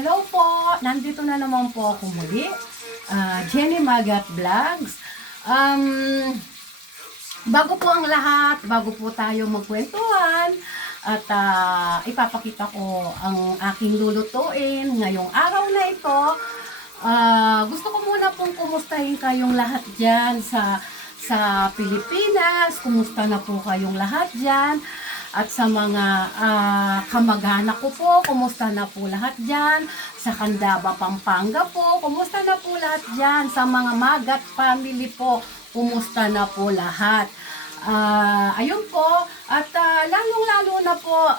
Hello po! Nandito na naman po ako muli. Jenny Magat Vlogs. Bago po ang lahat, bago po tayo magkwentuhan, at ipapakita ko ang aking lulutuin ngayong araw na ito. Gusto ko muna pong kumustahin kayong lahat dyan sa Pilipinas. Kumusta na po kayong lahat dyan? At sa mga kamag-anak ko po, kumusta na po lahat dyan? Sa Candaba, Pampanga po, kumusta na po lahat dyan? Sa mga Magat family po, kumusta na po lahat? Ayun po, at lalong-lalo na po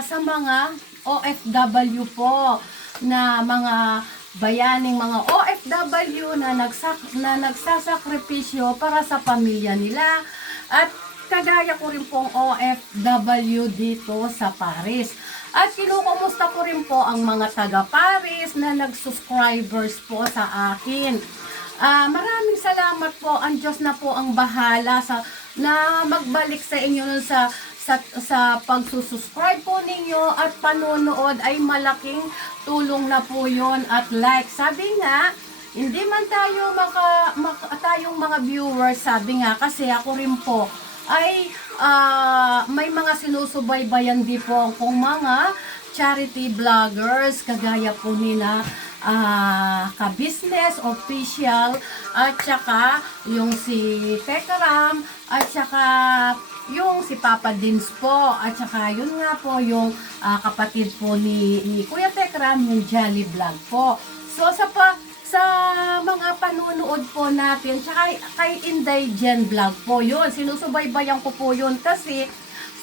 sa mga OFW po, na mga bayaning mga OFW na nagsasakripisyo para sa pamilya nila. At kagaya ko rin pong OFW dito sa Paris. At kinukumusta ko rin po ang mga taga-Paris na nag-subscribers po sa akin. Maraming salamat po. Ang Diyos na po ang bahala na magbalik sa inyo sa pagsusubscribe po ninyo at panonood. Ay malaking tulong na po yon. At like, sabi nga, hindi man tayo tayong mga viewers, sabi nga, kasi ako rin po ay may mga sinusubaybayan din po kung mga charity vloggers kagaya po nila ka-business official, at saka yung si Tekram, at saka yung si Papa Dins po, at saka yun nga po yung kapatid po ni Kuya Tekram, yung Jolly Vlog po. So sa mga panunood po natin, tsaka kay Inday Jen Vlog po yun, sinusubaybayan ko po yun kasi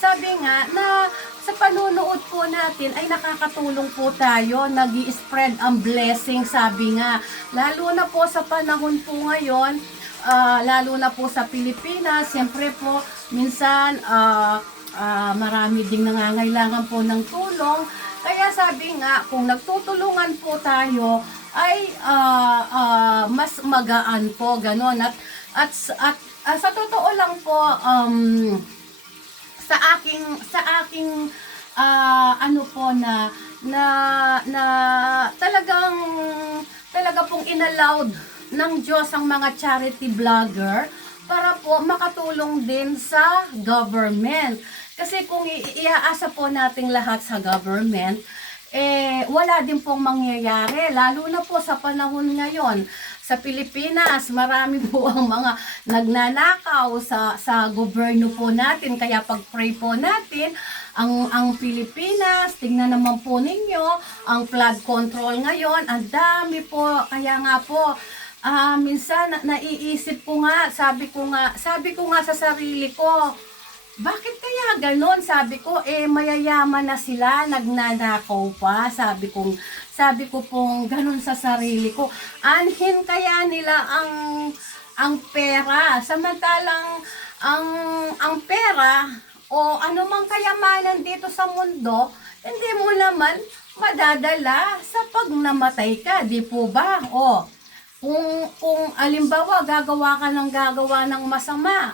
sabi nga na sa panunood po natin ay nakakatulong po tayo, nag-i-spread ang blessing, sabi nga, lalo na po sa panahon po ngayon, lalo na po sa Pilipinas, siyempre po minsan marami ding nangangailangan po ng tulong, kaya sabi nga kung nagtutulungan po tayo ay mas magaan po, ganon. At sa totoo lang po, sa aking ano po na talaga pong inallowed ng Diyos ang mga charity vlogger para po makatulong din sa government. Kasi kung iaasa po nating lahat sa government, wala din pong mangyayari, lalo na po sa panahon ngayon. Sa Pilipinas, marami po ang mga nagnanakaw sa gobyerno po natin, kaya pag-pray po natin, ang Pilipinas, tingnan naman po ninyo, ang flood control ngayon, ang dami po, kaya nga po, minsan naiisip ko nga, sabi ko nga sa sarili ko, bakit kaya ganon? Sabi ko, mayayaman na sila, nagnanakaw pa. Sabi ko pong ganon sa sarili ko. Anhin kaya nila ang pera. Samantalang ang pera o anumang kayamanan dito sa mundo, hindi mo naman madadala sa pag namatay ka, di po ba? O, kung alimbawa gagawa ka ng masama,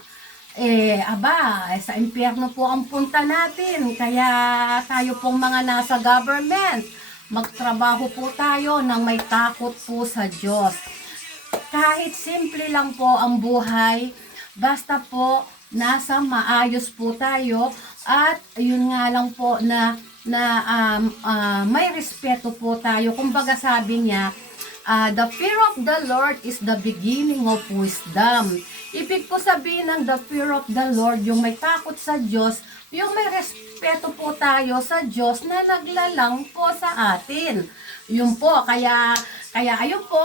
sa impyerno po ang punta natin. Kaya tayo pong mga nasa government, magtrabaho po tayo nang may takot po sa Diyos. Kahit simple lang po ang buhay, basta po nasa maayos po tayo, at yun nga lang po na may respeto po tayo. Kumbaga sabi niya, the fear of the Lord is the beginning of wisdom. Ibig po sabihin ng the fear of the Lord, yung may takot sa Diyos, yung may respeto po tayo sa Diyos na naglalang po sa atin. Yun po, kaya ayun po,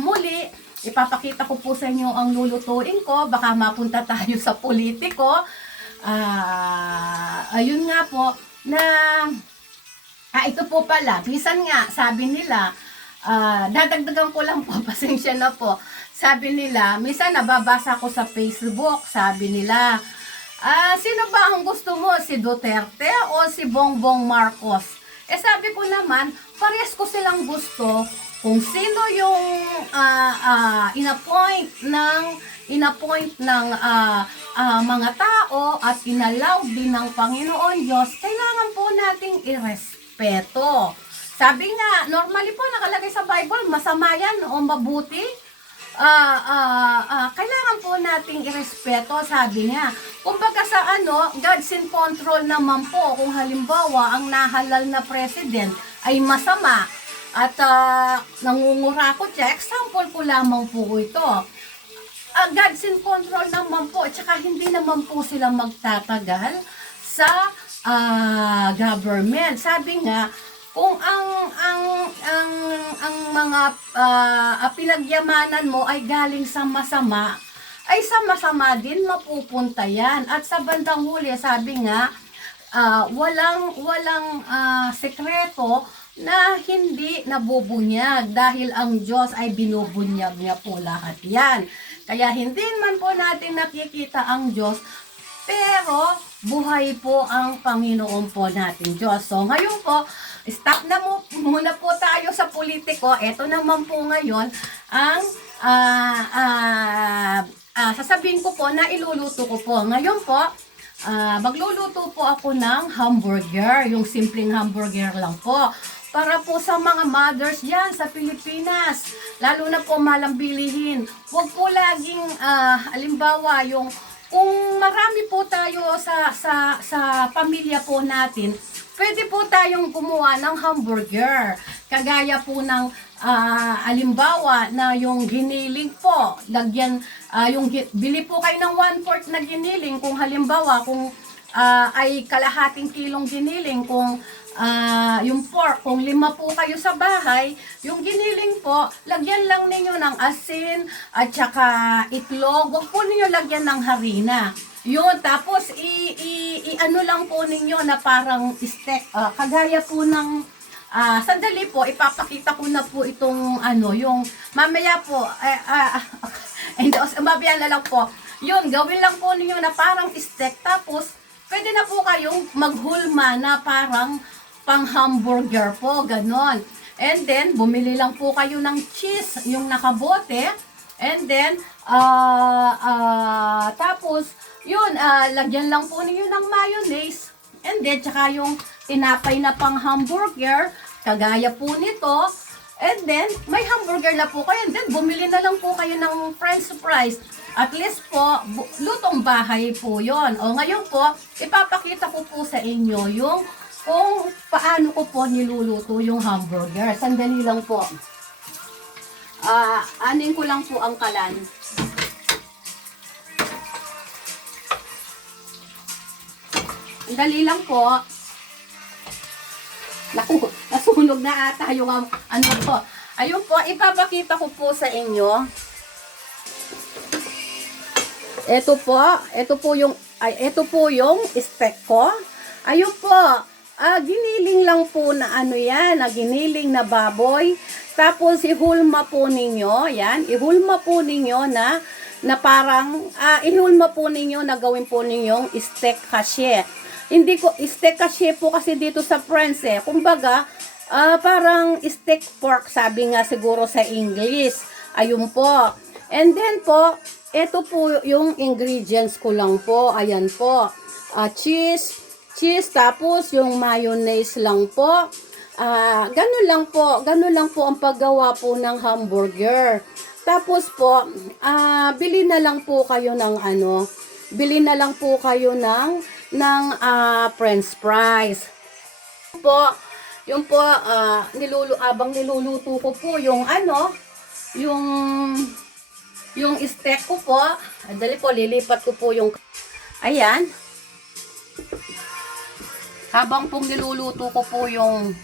muli, ipapakita ko po sa inyo ang lulutuin ko, baka mapunta tayo sa politiko. Ayun nga po, na, ito po pala, minsan nga, sabi nila, dadagdagan ko lang po, pasensya na po. Sabi nila, minsan nababasa ko sa Facebook, sabi nila, sino ba ang gusto mo? Si Duterte o si Bongbong Marcos? Sabi ko naman, parehas ko silang gusto. Kung sino yung inappoint ng mga tao at inallow din ng Panginoon Diyos, kailangan po nating irespeto. Sabi nga, normally po nakalagay sa Bible, masama yan o mabuti. Kailangan po nating irespeto, sabi niya. Kumbaga sa God's in control naman po. Kung halimbawa, ang nahalal na president ay masama at nangungurakot siya, example ko lamang po ito. God's in control naman po, at saka hindi naman po sila magtatagal sa government. Sabi nga, kung ang mga pinagyamanan mo ay galing sa masama, ay sa masama din mapupunta yan. At sa bandang huli, sabi nga, walang sekreto na hindi nabubunyag dahil ang Diyos ay binubunyag niya po lahat yan. Kaya hindi man po natin nakikita ang Diyos, pero buhay po ang Panginoon po natin Diyos. So ngayon po, stop na muna po tayo sa politiko. Ito naman po ngayon ang sasabihin ko po na iluluto ko po. Ngayon po, magluluto po ako ng hamburger. Yung simpleng hamburger lang po. Para po sa mga mothers dyan sa Pilipinas, lalo na po malang bilihin. Huwag po laging, halimbawa, kung marami po tayo sa pamilya po natin, pwede po tayong gumawa ng hamburger. Kagaya po ng halimbawa na yung giniling po, lagyan, bili po kayo ng 1/4 na giniling. Kung halimbawa, kung ay kalahating kilong giniling, kung yung pork, kung 5 po kayo sa bahay, yung giniling po, lagyan lang ninyo ng asin at saka itlog. Huwag po ninyo lagyan ng harina. Yun, tapos ano lang po ninyo na parang steak. Kagaya po ng sandali po, ipapakita ko na po itong yung mamaya po, mamaya na lang po. Yun, gawin lang po ninyo na parang steak. Tapos, pwede na po kayong maghulma na parang pang hamburger po, ganon. And then, bumili lang po kayo ng cheese, yung nakabote. And then, tapos, yun, lagyan lang po ninyo ng mayonnaise. And then, tsaka yung tinapay na pang hamburger, kagaya po nito. And then, may hamburger na po kayo. And then, bumili na lang po kayo ng french fries. At least po, lutong bahay po yon. O ngayon po, ipapakita ko po sa inyo yung kung paano ko po niluluto yung hamburger. Sandali lang po. Anin ko lang po ang kalan. Sandali lang po. Naku, nasunog na ata yung ano po. Ayun po, ipapakita ko po sa inyo. Ito po yung steak ko. Ayun po. Giniling lang po na giniling na baboy. Tapos ihulma po ninyo, yan, ihulma po ninyo na parang, ihulma po ninyo na gawin po ninyong steak hache. Hindi ko, steak hache po kasi dito sa French kumbaga, parang steak pork, sabi nga siguro sa English. Ayun po. And then po, ito po yung ingredients ko lang po, ayan po, cheese, tapos yung mayonnaise lang po. Ganun lang po ang paggawa po ng hamburger. Tapos po, bili na lang po kayo ng french fries. Yung po, abang niluluto ko po yung steak ko po. Dali po, lilipat ko po yung, ayan. Habang pong niluluto ko po yung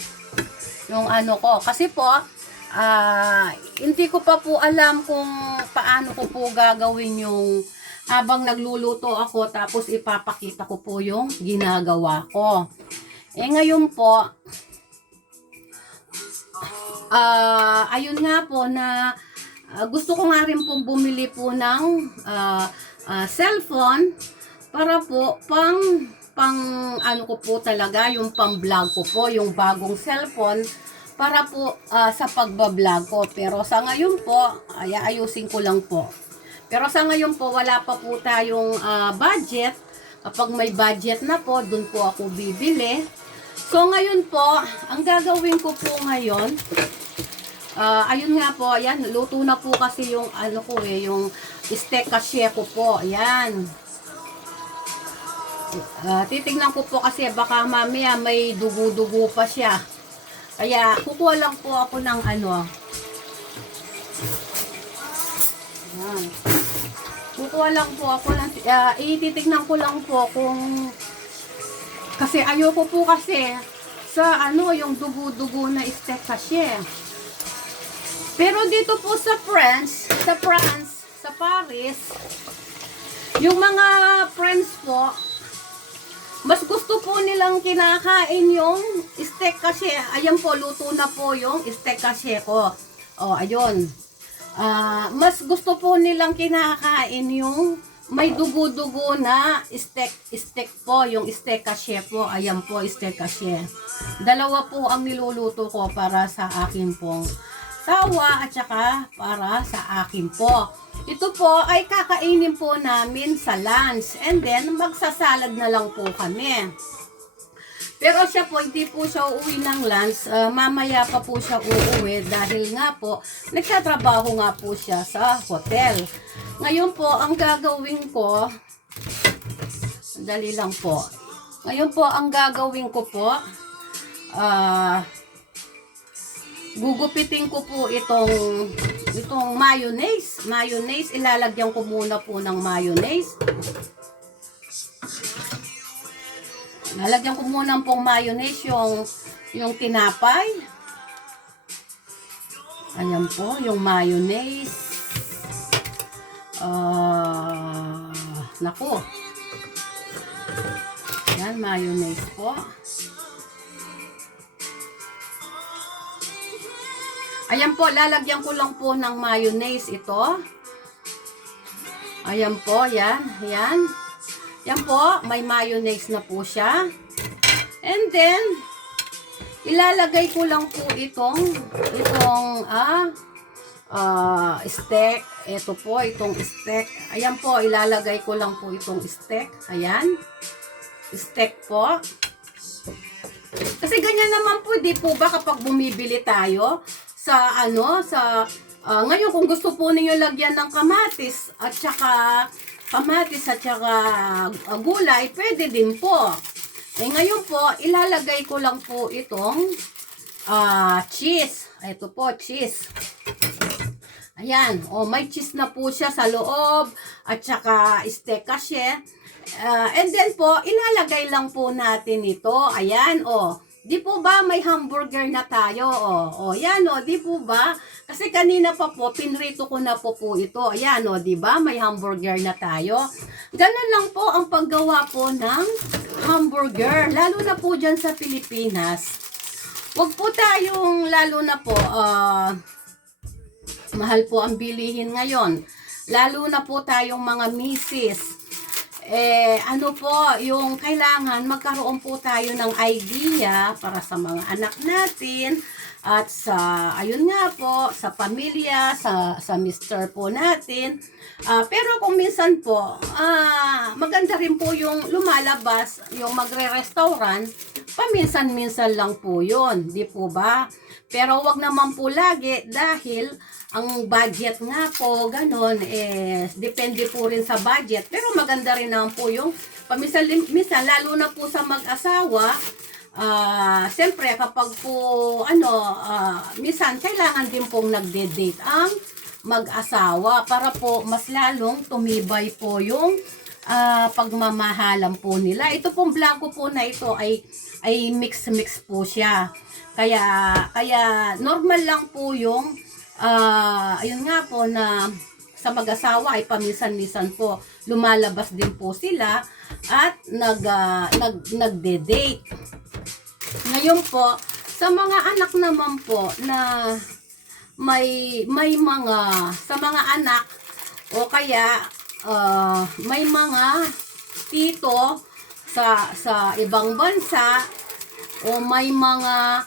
ko. Kasi po, hindi ko pa po alam kung paano ko po gagawin yung habang nagluluto ako, tapos ipapakita ko po yung ginagawa ko. Ngayon po, ayun nga po na gusto ko nga rin pong bumili po ng cellphone para po pang ko po talaga, yung pang vlog ko po, yung bagong cellphone para po sa pagbablog ko. Pero sa ngayon po, ayusin ko lang po. Pero sa ngayon po, wala pa po tayong budget. Kapag may budget na po, dun po ako bibili. So ngayon po, ang gagawin ko po ngayon, ayun nga po, ayan, luto na po kasi yung ano ko yung steak cashier ko po, ayan. Titignan ko po kasi baka mamaya may dugo-dugo pa siya. Kaya kukuha lang po ako ng ano. Ayan. Kukuha lang po ako ng, ititignan ko lang po kung, kasi ayoko po kasi sa ano, yung dugo-dugo na steak cashier. Pero dito po sa France, sa Paris, yung mga friends po, mas gusto po nilang kinakain yung steak cashier. Ayan po, luto na po yung steak cashier ko. O, ayun. Mas gusto po nilang kinakain yung may dugo-dugo na steak po, yung steak cashier po. Ayan po, steak cashier. Dalawa po ang niluluto ko para sa akin pong sawa at saka para sa akin po. Ito po ay kakainin po namin sa lunch and then magsasalad na lang po kami. Pero siya po, hindi po siya uuwi ng lunch. Mamaya pa po siya uuwi dahil nga po, nagtatrabaho nga po siya sa hotel. Ngayon po, ang gagawin ko, dali lang po. Ngayon po, ang gagawin ko po, gugupitin ko po itong mayonnaise. Ilalagyan ko muna po ng mayonnaise. Lalagyan ko muna pong mayonnaise yung tinapay. Ayan po, yung mayonnaise. Naku. Ayan, mayonnaise po. Ayan po, lalagyan ko lang po ng mayonnaise ito. Ayan po, yan. Yan. Yan po, may mayonnaise na po siya. And then, ilalagay ko lang po itong steak. Ito po, itong steak. Ayan po, ilalagay ko lang po itong steak. Ayan. Steak po. Kasi ganyan naman po, di po ba kapag bumibili tayo ngayon kung gusto po ninyo lagyan ng kamatis at saka gulay, pwede din po. Ngayon po, ilalagay ko lang po itong cheese. Ito po, cheese. Ayan, may cheese na po siya sa loob at saka steak cashier. And then po, ilalagay lang po natin ito. Ayan, di po ba may hamburger na tayo? Yan, di po ba? Kasi kanina pa po, pinrito ko na po ito. Ayan, di ba? May hamburger na tayo. Ganun lang po ang paggawa po ng hamburger. Lalo na po dyan sa Pilipinas. Huwag po tayong, lalo na po, mahal po ang bilihin ngayon. Lalo na po tayong mga misis. Ano po, yung kailangan magkaroon po tayo ng idea para sa mga anak natin at sa, ayun nga po, sa pamilya, sa mister po natin. Pero kung minsan po, maganda rin po yung lumalabas, yung magre-restaurant, paminsan-minsan lang po yun, di po ba? Pero wag naman po lagi dahil ang budget nga po, ganon, depende po rin sa budget. Pero maganda rin naman po yung paminsan, lalo na po sa mag-asawa, siyempre kapag po, minsan kailangan din pong nagde-date ang mag-asawa para po mas lalong tumibay po yung pagmamahalan po nila. Ito pong vlog ko po na ito ay mix po siya. Kaya normal lang po yung ayun nga po na sa mag-asawa ay paminsan-minsan po lumalabas din po sila at nagde-date. Ngayon po, sa mga anak naman po na may mga sa mga anak o kaya may mga tito sa ibang bansa o may mga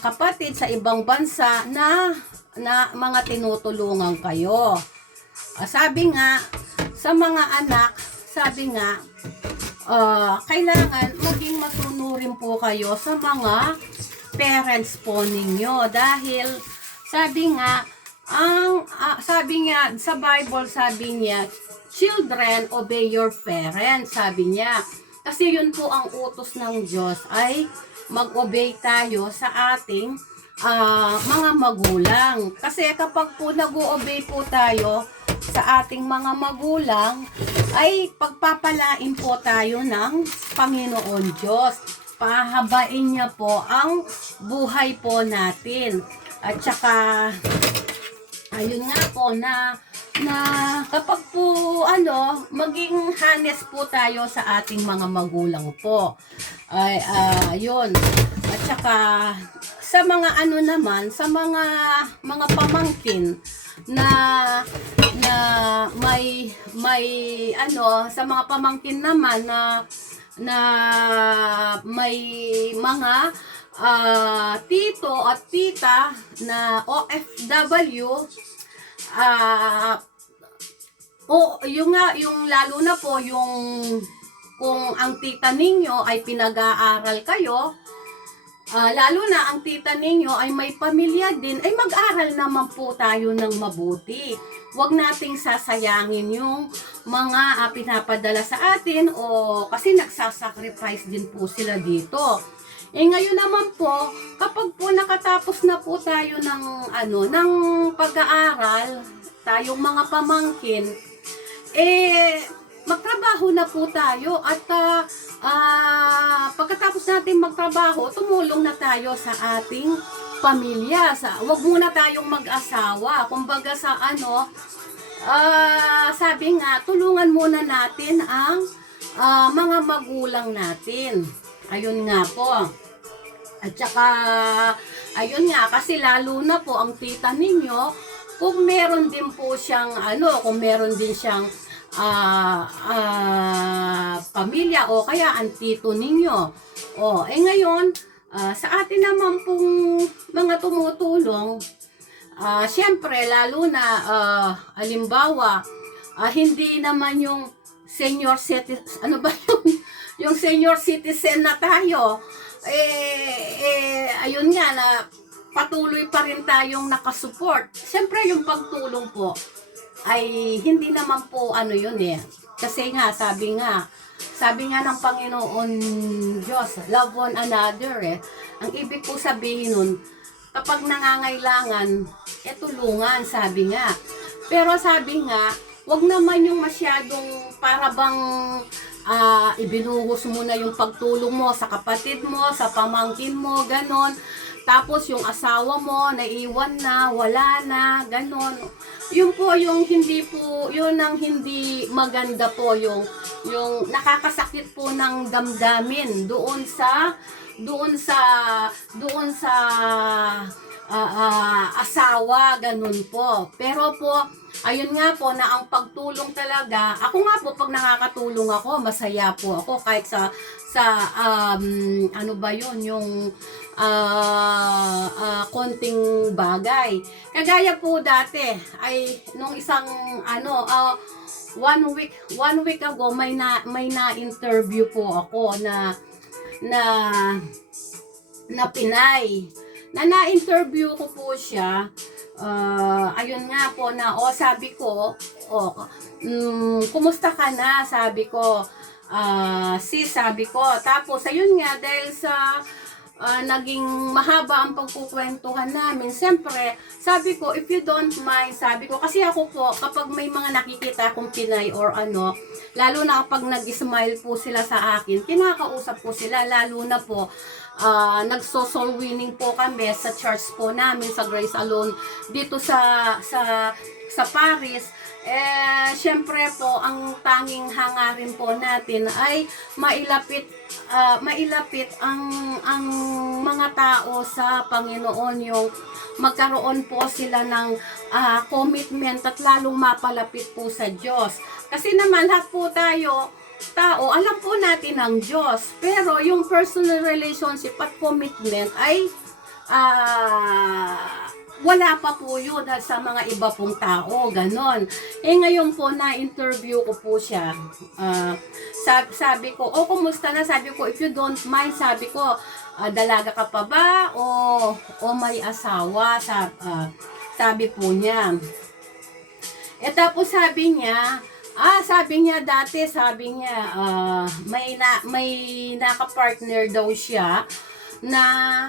kapatid sa ibang bansa na mga tinutulungan kayo. Sabi nga sa mga anak, sabi nga kailangan maging matunurin po kayo sa mga parents po ninyo dahil sabi nga sa Bible, sabi niya, children, obey your parents, sabi niya. Kasi yun po ang utos ng Diyos ay mag-obey tayo sa ating mga magulang. Kasi kapag po nag-o-obey po tayo sa ating mga magulang, ay pagpapalain po tayo ng Panginoon Diyos. Pahabain niya po ang buhay po natin. At saka, ayun nga po na kapag po maging honest po tayo sa ating mga magulang po. Ay yun. At saka sa mga naman, sa mga pamangkin na may sa mga pamangkin naman na may mga tito at tita na OFW, yung lalo na po kung ang tita ninyo ay pinag-aaral kayo, lalo na ang tita ninyo ay may pamilya din, ay mag-aral naman po tayo ng mabuti. Huwag nating sasayangin yung mga pinapadala sa atin kasi nagsasacrifice din po sila dito. Ngayon naman po, kapag po nakatapos na po tayo ng pag-aaral, tayong mga pamangkin, magtrabaho na po tayo at pagkatapos natin magtrabaho, tumulong na tayo sa ating pamilya. Wag muna tayong mag-asawa. Kumbaga sabi nga, tulungan muna natin ang mga magulang natin. Ayun nga po. At saka, ayun nga, kasi lalo na po ang tita ninyo, kung meron din po siyang, kung meron din siyang pamilya o kaya ang tito ninyo. Ngayon, sa atin naman pong mga tumutulong, syempre, lalo na, halimbawa, hindi naman yung senior citizen, yung senior citizen na tayo, ayun nga na patuloy pa rin tayong nakasupport. Siyempre yung pagtulong po ay hindi naman po yun Kasi nga, sabi nga ng Panginoon Diyos, love one another Ang ibig po sabihin nun, kapag nangangailangan, tulungan, sabi nga. Pero sabi nga, wag naman yung masyadong para bang ibinuhos mo na yung pagtulong mo sa kapatid mo, sa pamangkin mo, ganon. Tapos yung asawa mo, naiwan na, wala na, ganon. Yun po yung yun ang hindi maganda po, yung nakakasakit po ng damdamin doon sa asawa, ganun po. Pero po, ayun nga po na ang pagtulong talaga, ako nga po pag nakakatulong ako, masaya po ako kahit sa yung konting bagay. Kagaya po dati ay nung isang one week ago may na-interview po ako na Pinay. Na-interview ko po siya. Ayun nga po na sabi ko, kumusta ka na? Sabi ko, sabi ko. Tapos ayun nga dahil sa naging mahaba ang pagkukwentuhan namin. Siyempre, sabi ko, if you don't mind, sabi ko, kasi ako po, kapag may mga nakikita akong Pinay or lalo na kapag nag-smile po sila sa akin, kinakausap po sila, lalo na po, nagso-soul winning po kami sa church po namin, sa Grace Alone, dito sa Paris. Siyempre po, ang tanging hangarin po natin ay mailapit ang mga tao sa Panginoon, yung magkaroon po sila ng commitment at lalong mapalapit po sa Diyos. Kasi naman lahat po tayo, alam po natin ang Diyos, pero yung personal relationship at commitment ay wala pa po yun sa mga iba pong tao, ganon. Ngayon po, na-interview ko po siya. Sabi ko, kumusta na? Sabi ko, if you don't mind, sabi ko, dalaga ka pa ba? O may asawa? Sabi po niya. Tapos sabi niya dati, may naka-partner daw siya na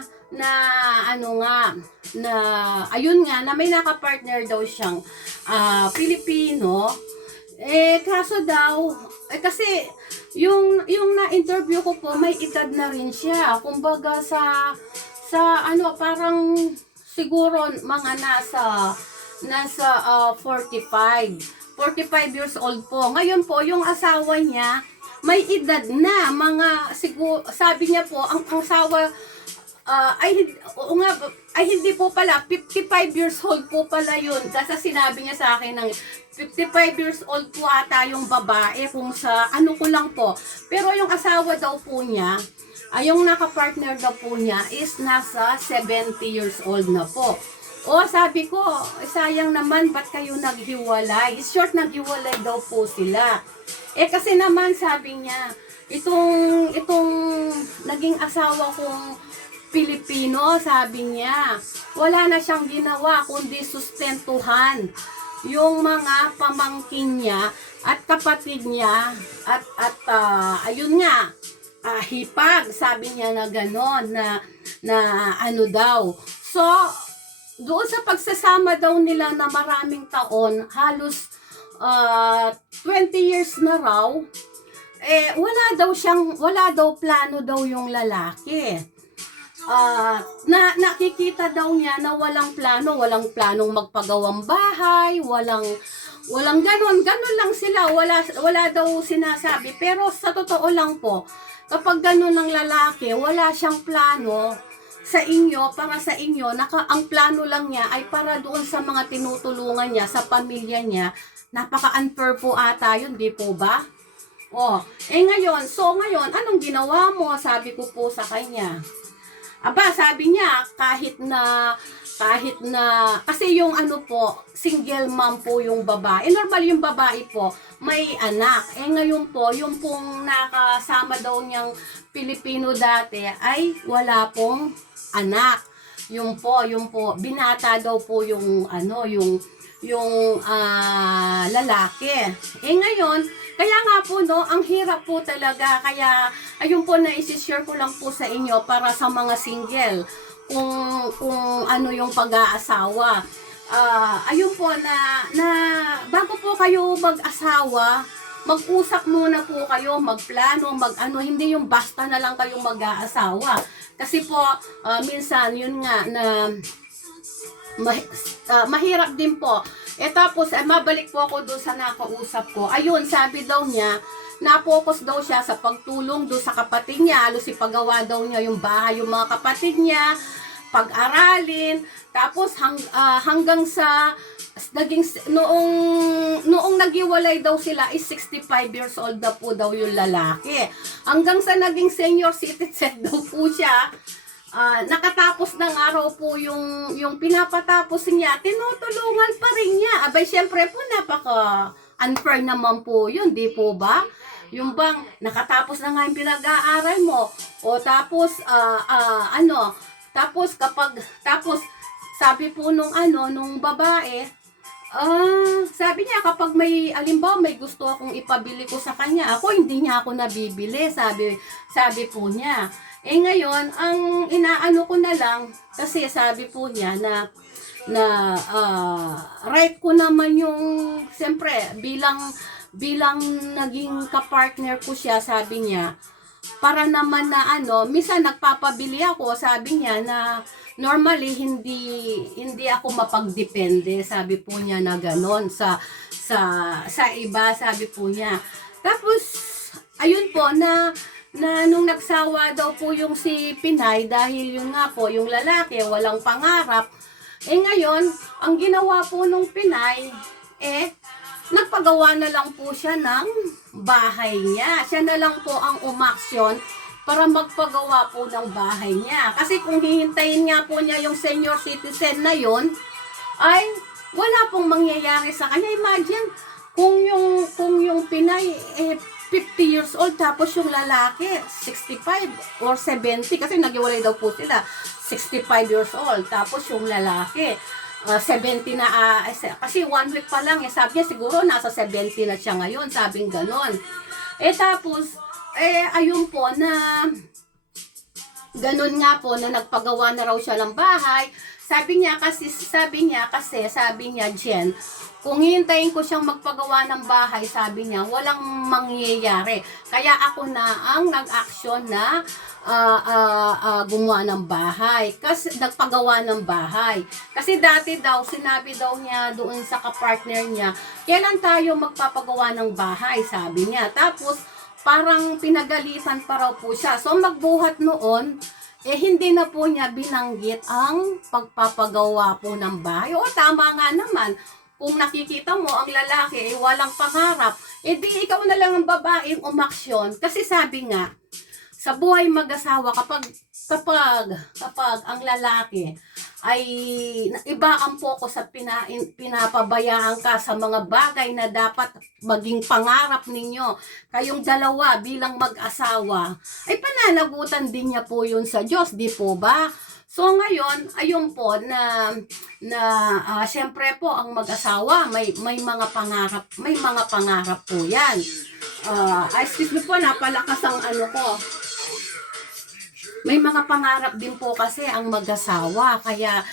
may naka-partner daw siyang Pilipino. Kaso daw, kasi yung na-interview ko po, may edad na rin siya. Kumbaga sa parang siguro mga nasa 45 years old po. Ngayon po, yung asawa niya, may edad na, sabi niya po, ang asawa, hindi po pala, 55 years old po pala yun. Kasi sinabi niya sa akin ng 55 years old po ata yung babae, kung sa ano ko lang po. Pero yung asawa daw po niya, yung naka-partner daw po niya is nasa 70 years old na po. Sabi ko, sayang naman, ba't kayo naghiwalay? Short, naghiwalay daw po sila. Kasi naman, sabi niya, itong naging asawa kong Pilipino, sabi niya, wala na siyang ginawa kundi sustentuhan yung mga pamangkin niya at kapatid niya at ayun nga, hipag, sabi niya na gano'n, na ano daw. So, doon sa pagsasama daw nila na maraming taon, halos 20 years na raw, wala daw plano daw yung lalaki. Nakikita daw niya na walang planong magpagawang bahay, walang ganon lang sila, wala daw sinasabi. Pero sa totoo lang po, kapag ganon ng lalaki, wala siyang plano sa inyo, para sa inyo, ang plano lang niya ay para doon sa mga tinutulungan niya, sa pamilya niya. Napaka-unfair po ata yun, di po ba? Ngayon, anong ginawa mo? Sabi ko po sa kanya. Sabi niya, kahit na, kasi yung single mom po yung babae. Normal yung babae po, may anak. Ngayon po, yung pong nakasama daw niyang Pilipino dati, ay wala pong anak. Yung po, binata daw po yung lalaki. Ngayon, kaya nga po, ang hirap po talaga. Kaya, ayun po, na-share ko lang po sa inyo para sa mga single, kung ano yung pag-aasawa. Ayun po, na bago po kayo mag-asawa, mag-usap muna po kayo, magplano, hindi yung basta na lang kayong mag-aasawa. Kasi po, minsan, yun nga, na mahirap din po. Tapos, mabalik po ako doon sa nakausap ko. Ayun, sabi daw niya, na-focus daw siya sa pagtulong doon sa kapatid niya. Halos ipagawa daw niya yung bahay, yung mga kapatid niya, pag-aralin. Tapos, hanggang sa, noong naghiwalay daw sila, is 65 years old na po daw yung lalaki. Hanggang sa naging senior citizen daw po siya, nakatapos ng araw po yung pinapatapos niya, tinutulungan pa rin niya. Syempre po, napaka-unfair naman po yun, di po ba? Yung bang, nakatapos na nga yung pinag-aaral mo, tapos, tapos, sabi po nung babae, sabi niya, kapag alimbawa, may gusto akong ipabili ko sa kanya, hindi niya ako nabibili, sabi po niya. Ngayon, ang inaano ko na lang, kasi sabi po niya na right ko naman yung, siyempre, bilang naging kapartner ko siya, sabi niya, para naman na minsan nagpapabili ako, sabi niya na normally hindi ako mapagdepende, sabi po niya na ganon sa iba, sabi po niya. Tapos ayun po na nung nagsawa daw po yung si Pinay, dahil yun nga po, yung lalaki walang pangarap. Ngayon, ang ginawa po nung Pinay, nagpagawa na lang po siya ng bahay niya. Siya na lang po ang umaksyon para magpagawa po ng bahay niya. Kasi kung hihintayin nga po niya yung senior citizen na yon, ay wala pong mangyayari sa kanya. Imagine kung yung Pinay 50 years old tapos yung lalaki 65 or 70 kasi naghiwalay daw po sila, 65 years old tapos yung lalaki 70 na, kasi 1 week pa lang, sabi niya siguro nasa 70 na siya ngayon, sabing ganon. Tapos ayun po na ganon nga po na nagpagawa na raw siya ng bahay. Sabi niya, Jen, kung hihintayin ko siyang magpagawa ng bahay, sabi niya, walang mangyayari. Kaya ako na ang nag-action na gumawa ng bahay. Kasi nagpagawa ng bahay. Kasi dati daw, sinabi daw niya doon sa kapartner niya, kailan tayo magpapagawa ng bahay, sabi niya. Tapos, parang pinagalitan pa raw po siya. So, magbuhat noon, hindi na po niya binanggit ang pagpapagawa po ng bahay. O, tama nga naman. Kung nakikita mo, ang lalaki ay walang pangarap, di ikaw na lang ang babaeng umaksyon. Kasi sabi nga, sa buhay mag-asawa, kapag ang lalaki ay iba ang focus at pinapabayaan ka sa mga bagay na dapat maging pangarap ninyo, kayong dalawa bilang mag-asawa, ay pananagutan din niya po yun sa Diyos, di po ba? So ngayon, ayun po na siyempre po ang mag-asawa may mga pangarap po 'yan. Excuse me po, napalakas ang ano ko. May mga pangarap din po kasi ang mag-asawa, kaya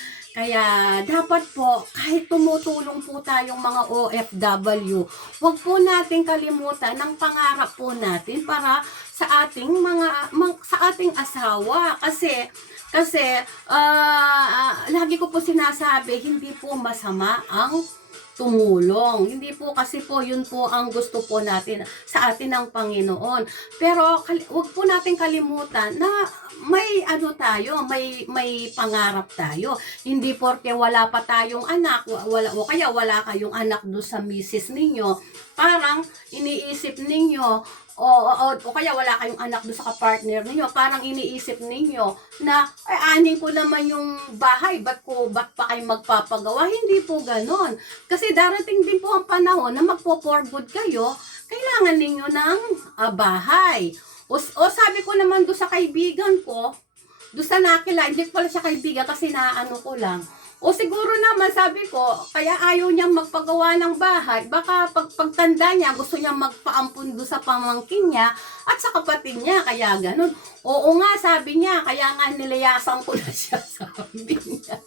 dapat po kahit tumutulong po tayong mga OFW, huwag po nating kalimutan ng pangarap po natin para sa ating asawa, kasi lagi ko po sinasabi, hindi po masama ang tumulong. Hindi po kasi po yun po ang gusto po natin sa atin ng Panginoon. Pero wag po natin kalimutan na may tayo, may pangarap tayo. Hindi porke wala pa tayong anak, o kaya wala kayong anak do sa misis ninyo, parang iniisip ninyo o kaya wala kayong anak doon sa kapartner ninyo, parang iniisip ninyo na ay anin ko naman yung bahay, ba't pa kayo magpapagawa? Hindi po ganon. Kasi darating din po ang panahon na magpo-for good kayo, kailangan ninyo ng bahay. O sabi ko naman doon sa kaibigan ko, doon sa nakila, hindi pala siya kaibigan kasi naano ko lang. O siguro naman, sabi ko, kaya ayaw niyang magpagawa ng bahay, baka pagtanda niya, gusto niyang magpaampun doon sa pamangkin niya at sa kapatid niya, kaya ganun. Oo nga, sabi niya, kaya nga nilayasan ko na siya, sabi niya.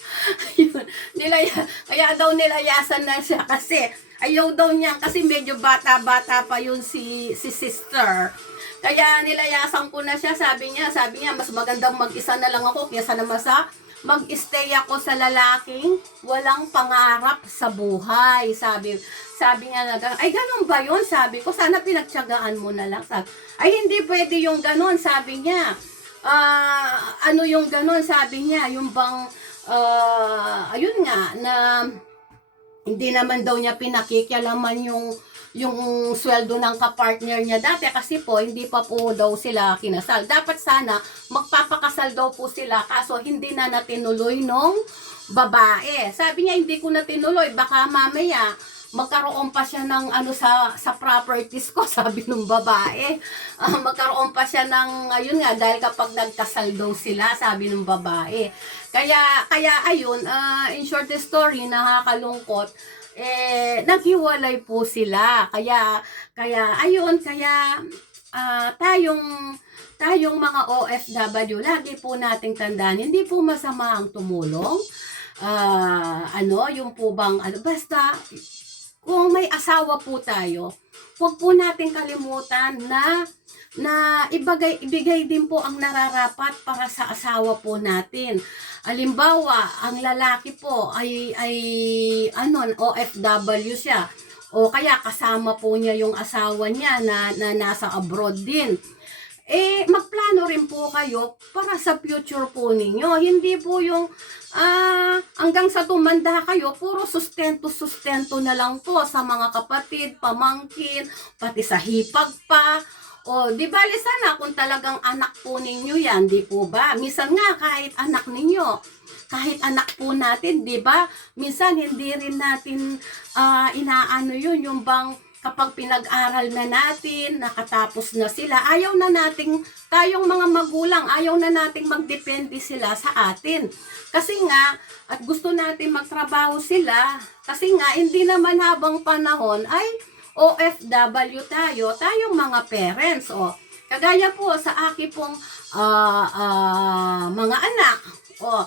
Kaya daw nilayasan na siya kasi ayaw daw niya, kasi medyo bata-bata pa yun si sister. Kaya nilayasan ko na siya, sabi niya, mas magandang mag-isa na lang ako kaysa naman sa mag-stay ako sa lalaking walang pangarap sa buhay. Sabi niya, ay ganun ba yun? Sabi ko, sana pinagtiyagaan mo na lang. Ay hindi pwede yung ganun, sabi niya. Ano yung ganun, sabi niya, yung bang, ayun nga, na hindi naman daw niya pinakikialaman yung sweldo ng kapartner niya dati kasi po hindi pa po daw sila kinasal. Dapat sana magpapakasal daw po sila, kaso hindi na natinuloy nung babae. Sabi niya, hindi ko na tinuloy, baka mamaya magkaroon pa siya ng sa properties ko, sabi nung babae. Magkaroon pa siya ng, ayun nga, dahil kapag nagkasal daw sila, sabi nung babae. Kaya ayun, in short story, nakakalungkot, naghiwalay po sila. Kaya tayong mga OFW, lagi po nating tandaan, hindi po masama ang tumulong. Yung po bang, basta, kung may asawa po tayo, huwag po natin kalimutan na ibigay din po ang nararapat para sa asawa po natin. Halimbawa, ang lalaki po ay OFW siya, o kaya kasama po niya yung asawa niya na nasa abroad din. Magplano rin po kayo para sa future po ninyo. Hindi po yung hanggang sa tumanda kayo, puro sustento na lang po sa mga kapatid, pamangkin, pati sa hipag pa. O, di bali sana kung talagang anak po ninyo yan, di po ba? Minsan nga kahit anak ninyo, kahit anak po natin, di ba? Minsan hindi rin natin inaano yun, yung bang kapag pinag-aral na natin, nakatapos na sila, ayaw na nating, tayong mga magulang, ayaw na nating magdepende sila sa atin. Kasi nga, at gusto natin magtrabaho sila, kasi nga, hindi naman habang panahon ay OFW tayo, tayong mga parents. O, kagaya po sa aking pong mga anak, o,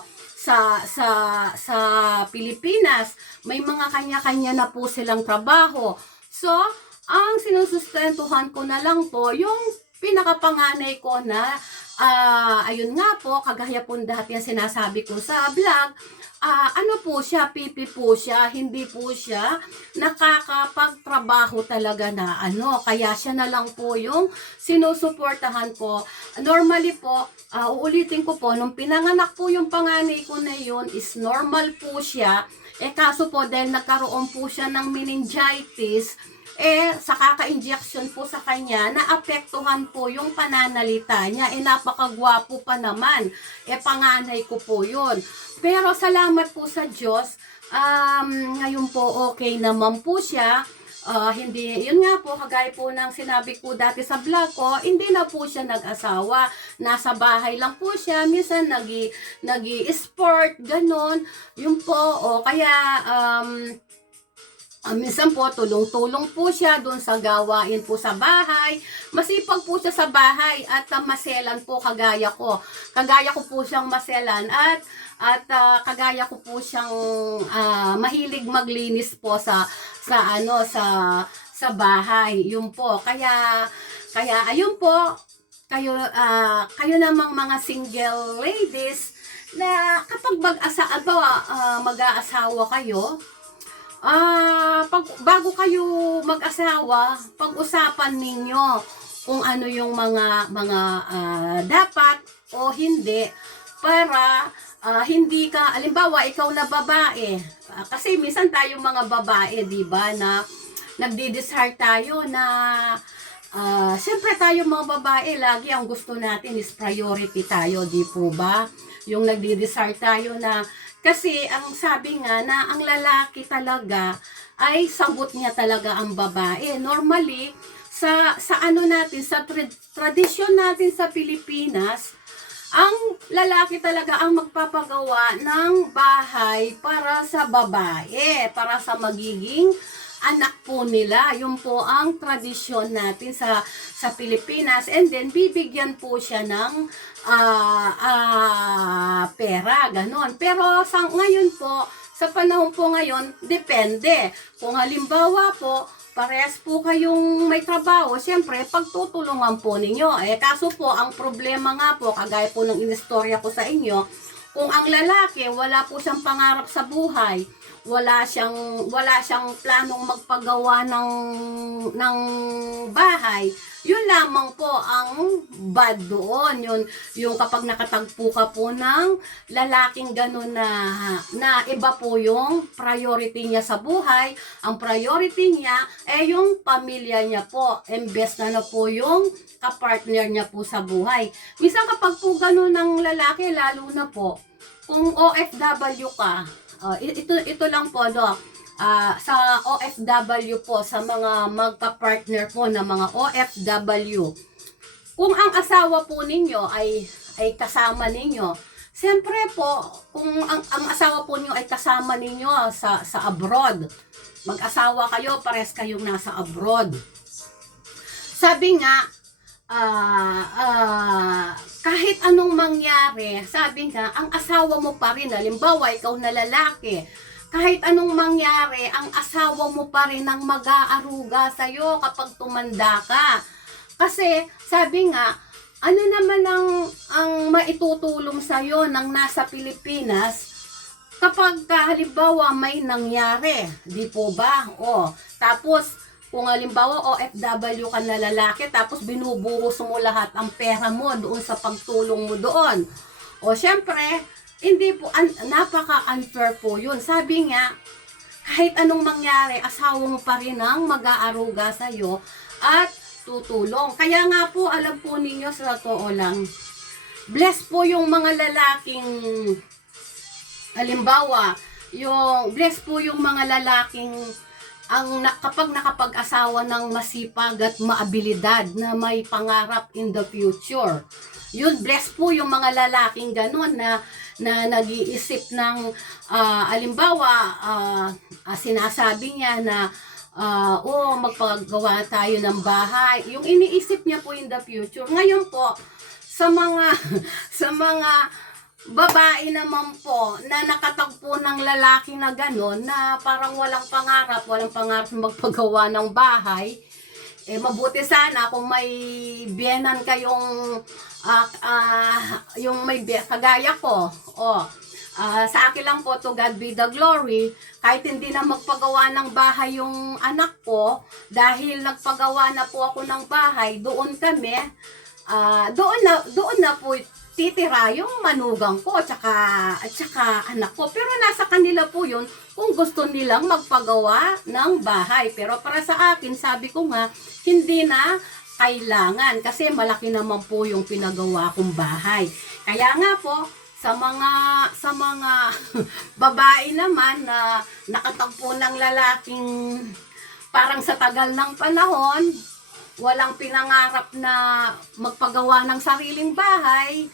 sa Pilipinas, may mga kanya-kanya na po silang trabaho. So, ang sinusustentuhan ko na lang po, yung pinakapanganay ko na, ayun nga po, kagaya po dati yung sinasabi ko sa vlog, ano po siya, pipi po siya, hindi po siya nakakapagtrabaho talaga na ano, kaya siya na lang po yung sinusuportahan ko. Normally po, uulitin ko po, nung pinanganak po yung panganay ko na yun, is normal po siya, kaso po dahil nagkaroon po siya ng meningitis, sa kaka-injection po sa kanya, naapektuhan po yung pananalita niya. Napakagwapo pa naman. Panganay ko po yun. Pero salamat po sa Diyos, ngayon po okay naman po siya. Hindi, yun nga po, kagaya po ng sinabi ko dati sa vlog ko, hindi na po siya nag-asawa. Nasa bahay lang po siya, minsan nag-i-sport, ganon. Yun po, kaya, minsan po, tulong-tulong po siya doon sa gawain po sa bahay. Masipag po siya sa bahay at maselan po kagaya ko. Kagaya ko po siyang maselan at kagaya ko po siyang mahilig maglinis po sa bahay. Yun po. Kaya ayun po, kayo namang mga single ladies na kapag mag-aasawa kayo, bago kayo mag-asawa, pag-usapan ninyo kung ano yung mga dapat o hindi para hindi ka, alimbawa ikaw na babae, kasi minsan tayong mga babae, di ba, na nagdi-desire tayo na siyempre tayo mga babae, lagi ang gusto natin is priority tayo, di po ba? Yung nagdi-desire tayo na, kasi ang sabi nga na ang lalaki talaga ay sagot niya talaga ang babae. Normally, sa ano natin, sa tradisyon natin sa Pilipinas, ang lalaki talaga ang magpapagawa ng bahay para sa babae, para sa magiging anak po nila. Yun po ang tradisyon natin sa Pilipinas. And then, bibigyan po siya ng pera, ganon. Pero sa ngayon po, sa panahon po ngayon, depende. Kung halimbawa po, parehas po kayong may trabaho, siyempre, pagtutulungan po ninyo. Kaso po, ang problema nga po, kagaya po ng inistorya ko sa inyo, kung ang lalaki, wala po siyang pangarap sa buhay, wala siyang planong magpagawa ng bahay, yun lamang po ang bad doon. Yung kapag nakatagpo ka po ng lalaking ganun na iba po yung priority niya sa buhay, ang priority niya yung pamilya niya po, imbes na po yung kapartner niya po sa buhay. Minsan kapag po ganun ng lalaki, lalo na po kung OFW ka, ito lang po, sa OFW po, sa mga magpa-partner po na mga OFW, kung ang asawa po ninyo ay kasama ninyo, siyempre po, kung ang asawa po ninyo ay kasama ninyo sa abroad, mag-asawa kayo, pares kayong nasa abroad. Sabi nga, kahit anong mangyari, sabi nga, ang asawa mo pa rin, halimbawa, ikaw na lalaki, kahit anong mangyari, ang asawa mo pa rin ang mag-aaruga sa'yo kapag tumanda ka. Kasi, sabi nga, ano naman ang maitutulong sa'yo ng nasa Pilipinas kapag halimbawa may nangyari, di po ba? Tapos, kung halimbawa OFW ka na lalaki, tapos binubuhos mo lahat ang pera mo doon sa pagtulong mo doon. Syempre, hindi po, napaka-unfair po yun. Sabi nga, kahit anong mangyari, asawa mo pa rin ang mag-aaruga sa'yo at tutulong. Kaya nga po, alam po ninyo sa totoo lang, blessed po yung mga lalaking, halimbawa, blessed po yung mga lalaking kapag nakapag-asawa ng masipag at maabilidad na may pangarap in the future. Yun, blessed po yung mga lalaking ganun na nag-iisip ng, halimbawa, sinasabi niya na, magpagawa tayo ng bahay. Yung iniisip niya po in the future. Ngayon po, sa mga sa mga babae naman po na nakatagpo ng lalaki na gano'n na parang walang pangarap na magpagawa ng bahay, mabuti sana kung may biyenan kayong yung may kagaya ko. Sa akin lang po, to God be the glory, kahit hindi na magpagawa ng bahay yung anak ko, dahil nagpagawa na po ako ng bahay, doon kami, doon na po titira yung manugang ko at saka anak ko. Pero nasa kanila po yun kung gusto nilang magpagawa ng bahay. Pero para sa akin, sabi ko nga, hindi na kailangan kasi malaki naman po yung pinagawa kong bahay. Kaya nga po, sa mga babae naman na nakatagpo ng lalaking parang sa tagal ng panahon, walang pinangarap na magpagawa ng sariling bahay,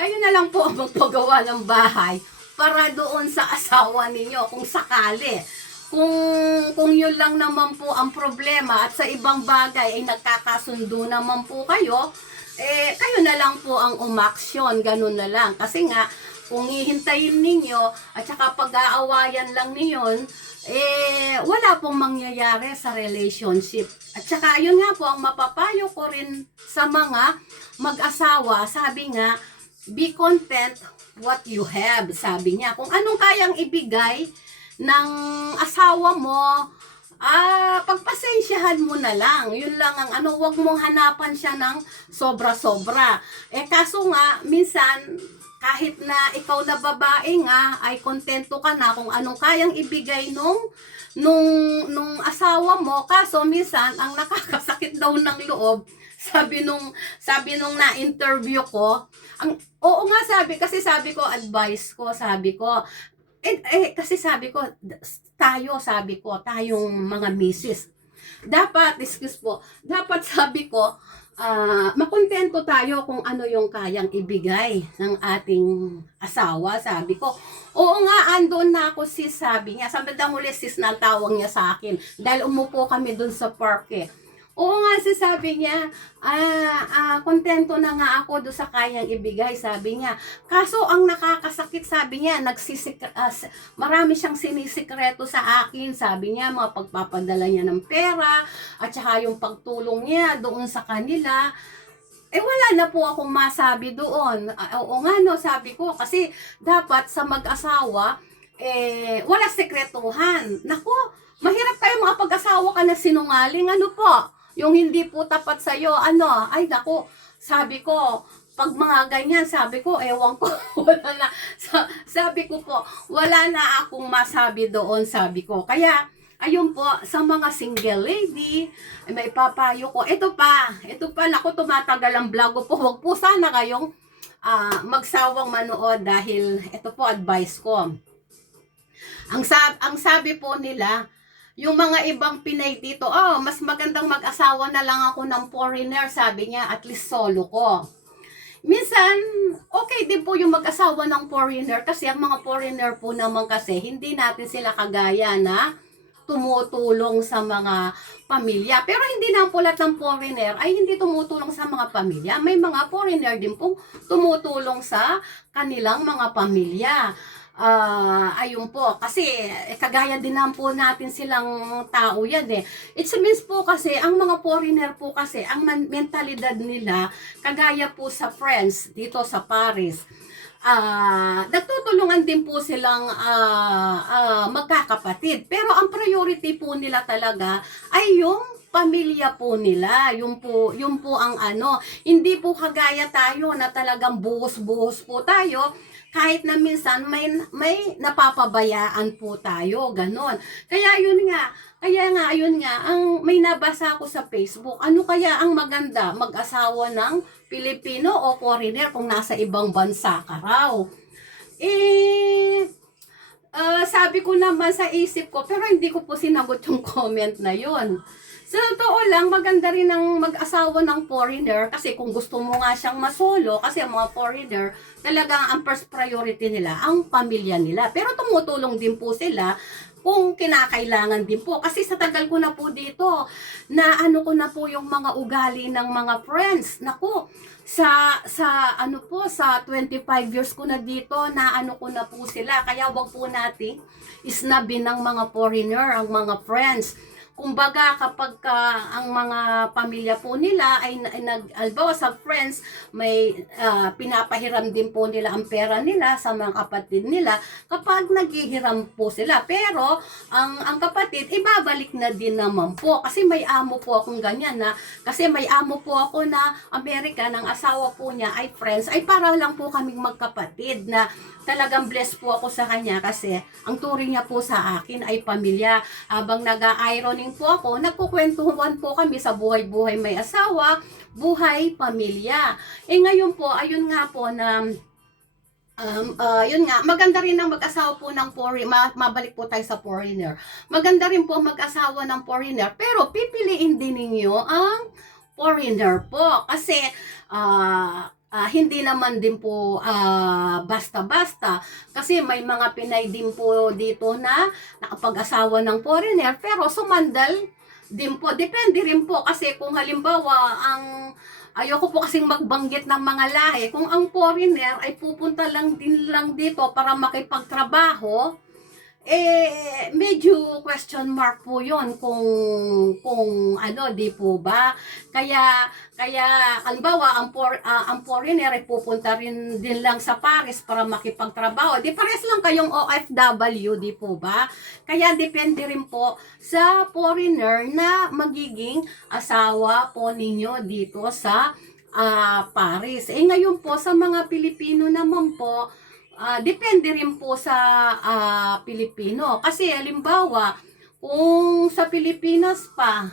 kayo na lang po magpagawa ng bahay para doon sa asawa ninyo kung sakali. Kung yun lang naman po ang problema at sa ibang bagay ay nagkakasundo naman po kayo, kayo na lang po ang umaksyon, ganun na lang. Kasi nga, kung hihintayin ninyo at saka pag-aawayan lang niyon, wala pong mangyayari sa relationship. At saka yun nga po ang mapapayo ko rin sa mga mag-asawa, sabi nga, be content what you have, sabi niya. Kung anong kayang ibigay ng asawa mo, pagpasensyahan mo na lang. Yun lang ang wag mong hanapan siya ng sobra-sobra. Kaso nga, minsan, kahit na ikaw na babae nga, ay kontento ka na kung anong kayang ibigay nung asawa mo. Kaso minsan, ang nakakasakit daw ng loob, sabi nung na-interview ko, oo nga sabi ko, advice ko, sabi ko, kasi sabi ko, tayong mga misis, dapat sabi ko, makontento tayo kung ano yung kayang ibigay ng ating asawa, sabi ko. Oo nga, andun na ako sis, sabi niya. Sabi na muli sis na tawag niya sa akin, dahil umupo kami dun sa park Oo nga, sabi niya, kontento na nga ako do sa kayang ibigay, sabi niya. Kaso ang nakakasakit, sabi niya, marami siyang sinisikreto sa akin, sabi niya, mga pagpapadala niya ng pera, at saka yung pagtulong niya doon sa kanila. Wala na po akong masabi doon. Oo nga, no, sabi ko, kasi dapat sa mag-asawa, wala sekretuhan. Naku, mahirap tayo mga pag-asawa ka na sinungaling, ano po? Yung hindi po tapat sa'yo, ay naku, sabi ko, pag mga ganyan, sabi ko, ewan ko, wala na, sabi ko po, wala na akong masabi doon, sabi ko. Kaya, ayun po, sa mga single lady, may papayo ko, ito pa, naku, tumatagal ang vlog ko po, huwag po sana kayong magsawang manood dahil ito po advice ko. Ang sabi po nila, yung mga ibang Pinay dito, mas magandang mag-asawa na lang ako ng foreigner, sabi niya, at least solo ko. Minsan, okay din po yung mag-asawa ng foreigner kasi ang mga foreigner po naman kasi, hindi natin sila kagaya na tumutulong sa mga pamilya. Pero hindi na po lahat ng foreigner ay hindi tumutulong sa mga pamilya. May mga foreigner din po tumutulong sa kanilang mga pamilya. Ayun po, kasi kagaya din naman po natin silang tao yan It means po kasi, ang mga foreigner po kasi, ang mentalidad nila, kagaya po sa friends dito sa Paris, nagtutulungan din po silang magkakapatid. Pero ang priority po nila talaga ay yung pamilya po nila. Yun po ang ano. Hindi po kagaya tayo na talagang buhos-buhos po tayo. Kahit na minsan may napapabayaan po tayo, ganon. Kaya nga, ayun nga, ang may nabasa ako sa Facebook, ano kaya ang maganda, mag-asawa ng Pilipino o foreigner kung nasa ibang bansa ka raw? Sabi ko naman sa isip ko, pero hindi ko po sinagot yung comment na yun. Sa totoo lang, maganda rin ang mag-asawa ng foreigner kasi kung gusto mo nga siyang masolo, kasi ang mga foreigner, talagang ang first priority nila, ang pamilya nila. Pero tumutulong din po sila kung kinakailangan din po. Kasi sa tagal ko na po dito, na ano ko na po yung mga ugali ng mga friends. Naku, sa 25 years ko na dito, na ano ko na po sila. Kaya wag po natin isnabin ng mga foreigner, ang mga friends. Kumbaga kapag ang mga pamilya po nila ay albawa sa friends, may pinapahiram din po nila ang pera nila sa mga kapatid nila kapag naghihiram po sila. Pero ang kapatid, ibabalik na din naman po. Kasi may amo po akong ganyan na, kasi may amo po ako na American, ang asawa po niya ay friends, ay para lang po kaming magkapatid na talagang blessed po ako sa kanya kasi ang turing niya po sa akin ay pamilya. Habang nag-ironing po ako, nagkukwentuhan po kami sa buhay-buhay may asawa, buhay pamilya. Ngayon po, ayun nga po na yun nga, maganda rin ang mag-asawa po ng foreigner, mabalik po tayo sa foreigner. Maganda rin po mag-asawa ng foreigner, pero pipiliin din ninyo ang foreigner po kasi hindi naman din po basta-basta kasi may mga Pinay din po dito na nakapag-asawa ng foreigner pero sumandal din po. Depende rin po kasi kung halimbawa ayoko po kasing magbanggit ng mga lahi. Kung ang foreigner ay pupunta lang dito para makipagtrabaho, medyo question mark po yon kung ano, di po ba? Kaya halimbawa ang foreigner ay pupunta rin din lang sa Paris para makipagtrabaho. Di pares lang kayong OFW, di po ba? Kaya depende rin po sa foreigner na magiging asawa po ninyo dito sa Paris. Ngayon po sa mga Pilipino naman po, depende rin po sa Pilipino. Kasi halimbawa, kung sa Pilipinas pa,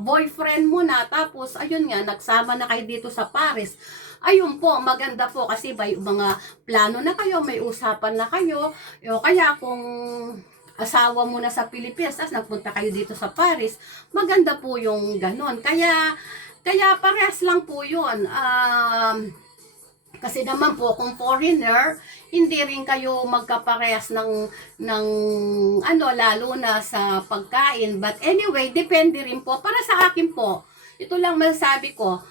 boyfriend mo na, tapos ayun nga, nagsama na kayo dito sa Paris, ayun po, maganda po kasi may mga plano na kayo, may usapan na kayo. Kaya kung asawa mo na sa Pilipinas, tapos nagpunta kayo dito sa Paris, maganda po yung ganon. Kaya parehas lang po yun. Kasi naman po, kung foreigner, hindi rin kayo magkaparehas ng ano, lalo na sa pagkain. But anyway, depende rin po. Para sa akin po, ito lang masasabi ko,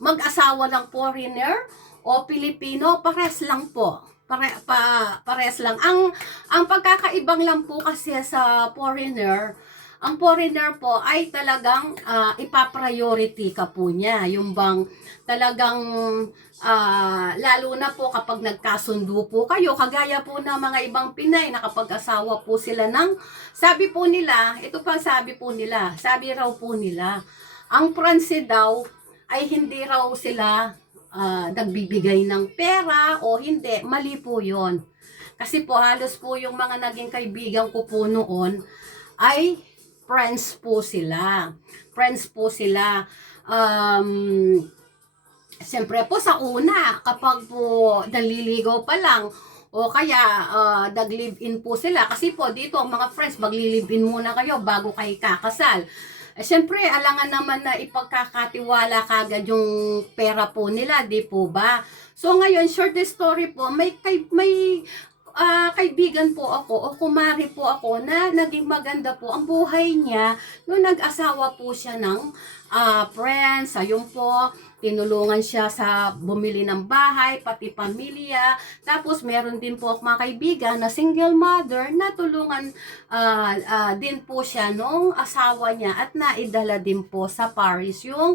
mag-asawa ng foreigner o Pilipino, parehas lang po. Parehas lang. Ang pagkakaibang lang po kasi sa foreigner, ang foreigner po ay talagang ipapriority ka po niya. Yung bang talagang lalo na po kapag nagkasundo po kayo, kagaya po ng mga ibang Pinay na kapag asawa po sila sabi po nila, ito pa sabi raw po nila, ang Pranse daw ay hindi raw sila nagbibigay ng pera o hindi, mali po yon. Kasi po halos po yung mga naging kaibigan ko po noon ay friends po sila. Siyempre po sa una, kapag po naliligaw pa lang, o kaya nag-live-in po sila. Kasi po dito, mga friends, magli-live-in muna kayo bago kayo kakasal. Siyempre, alangan naman na ipagkakatiwala kagad yung pera po nila, di po ba? So ngayon, short story po, may kaibigan po ako o kumari po ako na naging maganda po ang buhay niya nung nag-asawa po siya ng friends. Ayun po, tinulungan siya sa bumili ng bahay, pati pamilya. Tapos meron din po mga kaibigan na single mother na tulungan din po siya nung asawa niya at naidala din po sa Paris yung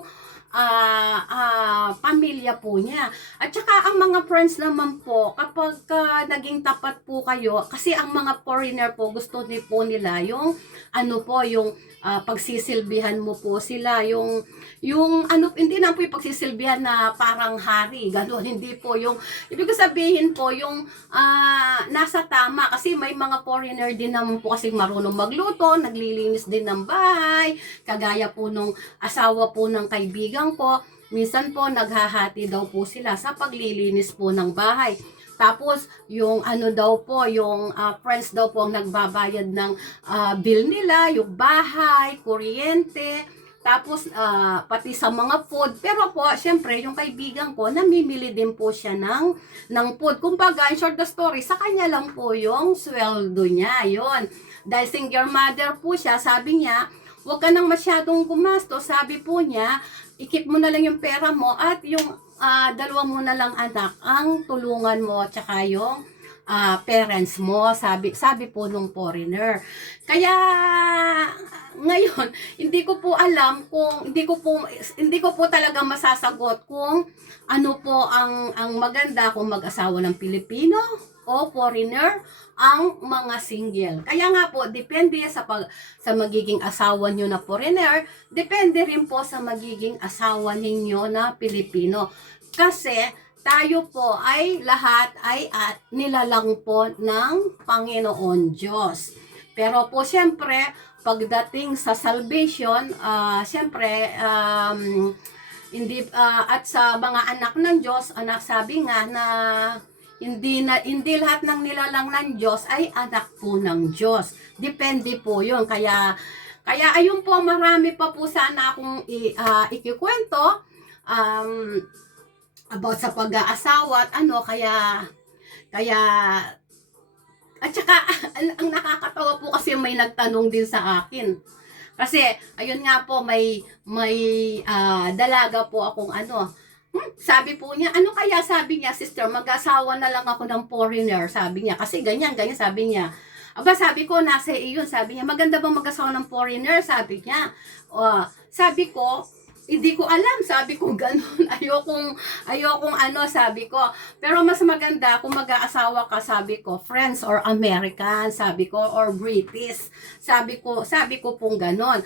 pamilya po niya. At saka ang mga friends naman po, kapag naging tapat po kayo, kasi ang mga foreigner po, gusto po nila yung ano po, yung pagsisilbihan mo po sila, yung ano, hindi na po yung pagsisilbihan na parang hari, gano'n, hindi po yung, ibig sabihin po, yung nasa tama, kasi may mga foreigner din naman po kasi marunong magluto, naglilinis din ng bahay, kagaya po nung asawa po ng kaibigan ko, minsan po naghahati daw po sila sa paglilinis po ng bahay. Tapos, yung ano daw po, yung friends daw po ang nagbabayad ng bill nila, yung bahay, kuryente, tapos pati sa mga food. Pero po, syempre, yung kaibigan ko, namimili din po siya ng food. Kumbaga, in short the story, sa kanya lang po yung sweldo niya, yon. Dahil single mother po siya, sabi niya, huwag ka nang masyadong gumastos, sabi po niya, ikip mo na lang yung pera mo at yung dalawa mo na lang anak ang tulungan mo tsaka yung parents mo, sabi po nung foreigner. Kaya ngayon hindi ko po alam kung hindi ko po talaga masasagot kung ano po ang maganda, kung mag-asawa ng Pilipino o foreigner ang mga single. Kaya nga po, depende sa magiging asawa nyo na foreigner, depende rin po sa magiging asawa ninyo na Pilipino. Kasi tayo po ay lahat ay nilalang po ng Panginoon Diyos. Pero po siyempre, pagdating sa salvation, siyempre, hindi at sa mga anak ng Diyos, anak, sabi nga na hindi lahat ng nilalang ng Diyos ay anak po ng Diyos. Depende po 'yon. Kaya ayun po, marami pa po sana akong ikikwento about sa pag-aasawa at ano, kaya at saka ang nakakatawa po kasi may nagtanong din sa akin. Kasi ayun nga po, may dalaga po akong ano. Sabi po niya, ano kaya, sabi niya, sister, mag-asawa na lang ako ng foreigner, sabi niya. Kasi ganyan, sabi niya. Aba, sabi ko, nasa iyon, sabi niya, maganda bang mag-asawa ng foreigner, sabi niya. Sabi ko, hindi ko alam, sabi ko ganun. Ayokong ano, sabi ko. Pero mas maganda kung mag-aasawa ka, sabi ko, friends or American, sabi ko, or British. Sabi ko pong ganun.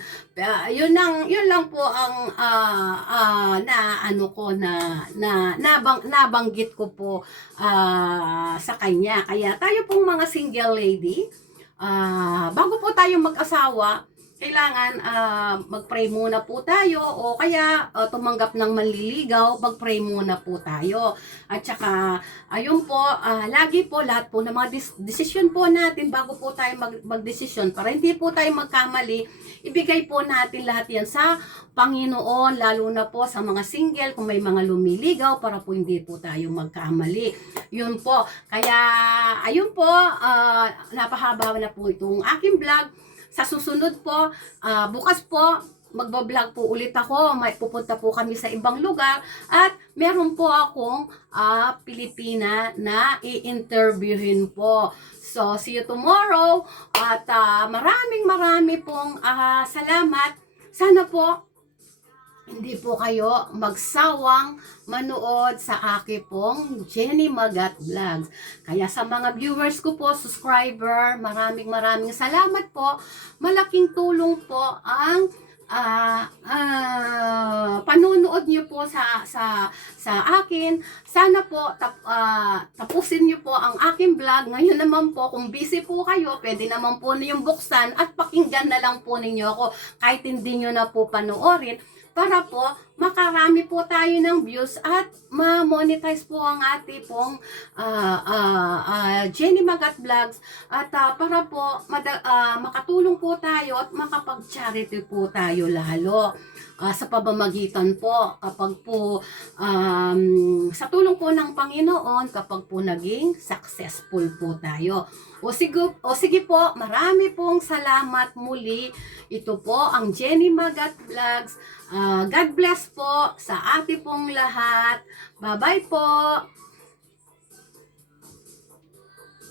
Yun lang po ang nabanggit ko po sa kanya. Kaya tayo pong mga single lady, bago po tayo mag-asawa, kailangan mag-pray muna po tayo, o kaya tumanggap ng manliligaw, mag-pray muna po tayo. At saka, ayun po, lagi po, lahat po ng mga desisyon po natin, bago po tayo mag-desisyon, para hindi po tayo magkamali, ibigay po natin lahat yan sa Panginoon, lalo na po sa mga single, kung may mga lumiligaw, para po hindi po tayo magkamali. Yun po. Kaya, ayun po, napahaba na po itong aking vlog. Sa susunod po, bukas po, magbablog po ulit ako. May pupunta po kami sa ibang lugar. At meron po akong Pilipina na i-interviewin po. So, see you tomorrow. At maraming pong salamat. Sana po, hindi po kayo magsawang manood sa akin pong Jenny Magat Vlogs. Kaya sa mga viewers ko po, subscriber, maraming salamat po. Malaking tulong po ang panunood niyo po sa akin. Sana po tapusin niyo po ang aking vlog. Ngayon naman po, kung busy po kayo, pwede naman po niyong buksan at pakinggan na lang po ninyo ako kahit hindi niyo na po panoorin, para po makarami po tayo ng views at ma-monetize po ang ating pong Jenny Magat Vlogs, at para po makatulong po tayo at makapag-charity po tayo lalo sa pamamagitan po kapag po sa tulong po ng Panginoon, kapag po naging successful po tayo. O sige po, marami pong salamat muli. Ito po ang Jenny Magat Vlogs. God bless po sa ating pong lahat. Bye-bye po.